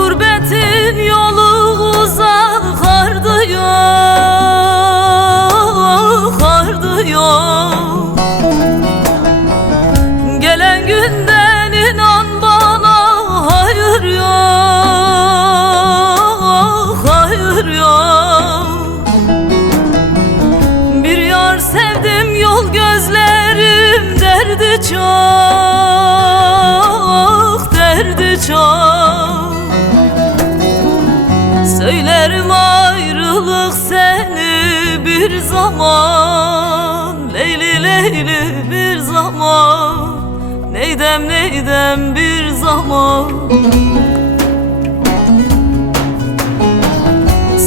gurbetin yolu uzak, ardı yok, ardı yok. Gelen günden inan bana hayır yok, hayır yok. Bir yar sevdim, yol gözlerim, derdi çok, derdi çok. Söylerim ayrılık seni bir zaman, Leyli Leyli bir zaman, neydem neydem bir zaman.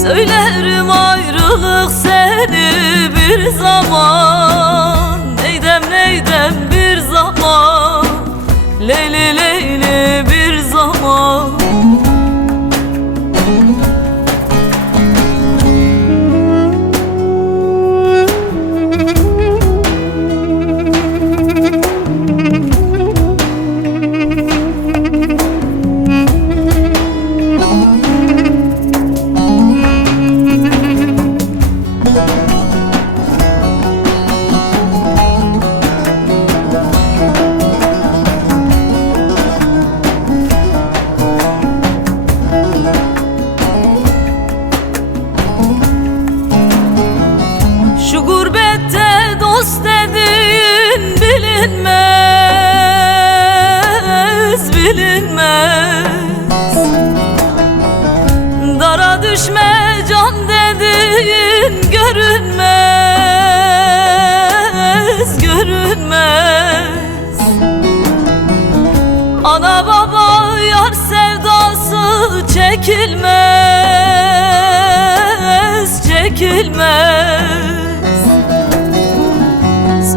Söylerim ayrılık seni bir zaman, neydem neydem bir zaman, Leyli Leyli bir zaman. Şu gurbette dost dediğin bilinmez, bilinmez. Dara düşme can dediğin görünmez, görünmez. Ana baba yar sevdası çekilmez, çekilmez.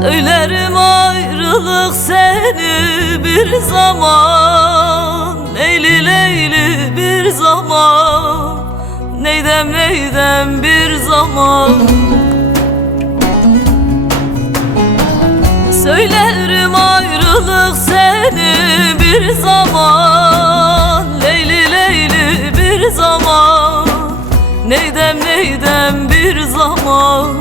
Söylerim ayrılık seni bir zaman, Leyli Leyli bir zaman, neydem neydem bir zaman. Söylerim ayrılık seni bir zaman, Leyli Leyli bir zaman, neydem neydem bir zaman.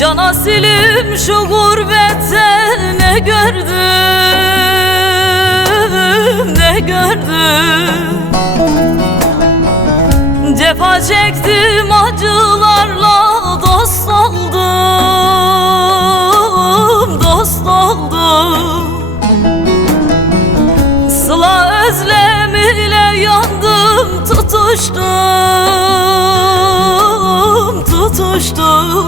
Can asilim şu gurbette ne gördüm, ne gördüm. Cefa çektim acılarla, dost oldum, dost oldum. Sıla özlemiyle yandım, tutuştum, tutuştum.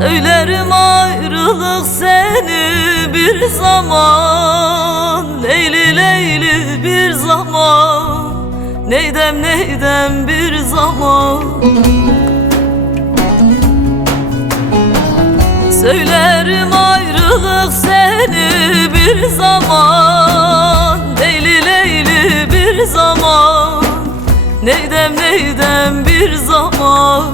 Söylerim ayrılık seni bir zaman, Leyli Leyli bir zaman, neydem neydem bir zaman. Söylerim ayrılık seni bir zaman, Leyli Leyli bir zaman, neydem neydem bir zaman.